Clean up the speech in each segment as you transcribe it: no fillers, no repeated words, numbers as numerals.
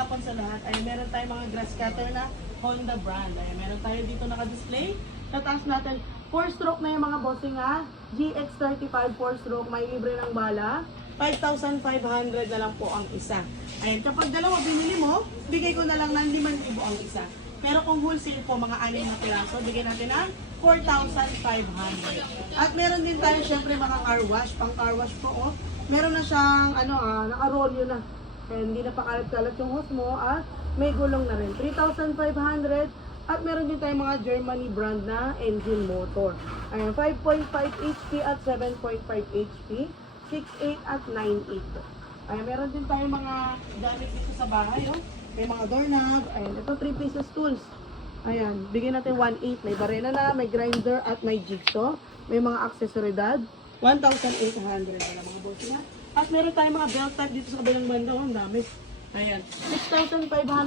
hapon sa lahat. Ay, meron tayong mga grass cutter na Honda brand. Ay, meron tayo dito naka-display. Tataas natin, 4-stroke na yung mga bossing ha. GX35 4-stroke, may libre ng bala. 5,500 na lang po ang isa. Ayan, kapag dalawa binili mo, bigay ko na lang ng 5,000 ang isa. Pero kung wholesale po, mga 6 na piraso, bigay natin ng 4,500. At meron din tayo syempre mga car wash, pang car wash po. Oh. Meron na siyang naka-rolyo na. Kaya hindi na pakalat-kalat yung hose mo at may gulong na rin. 3,500. At meron din tayong mga Germany brand na engine motor. Ayan, 5.5 HP at 7.5 HP. 6.8 at 9.8. Ayan, meron din tayong mga gamit dito sa bahay. Oh. May mga doorknob. Ayan, ito 3 pieces tools. Ayan, bigyan natin 1.8. May barena na, may grinder at may jigsaw. May mga aksesoridad. 1,800 wala mga boss na. At meron tayong mga belt type dito sa kabilang banda. Oh, ang dami. Ayan, 6,500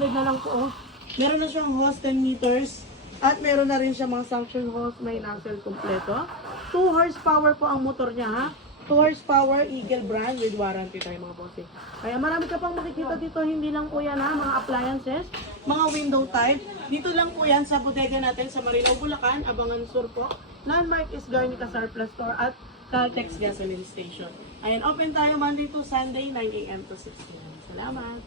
na lang po. Oh. Meron na siyang hose 10 meters. At meron na rin siya mga suction hose. May nozzle kompleto. 2 horsepower po ang motor niya ha. 2 horsepower Eagle brand with warranty tayo mga bossing. Kaya marami ka pang makikita dito, hindi lang po yan ha, mga appliances, mga window type. Dito lang po yan sa bodega natin sa Marilao, Bulacan, Abangan Sur po. Landmark is Garnica Surplus Store at Caltex Gasoline Station. Ayan, open tayo Monday to Sunday, 9 AM to 6 PM. Salamat!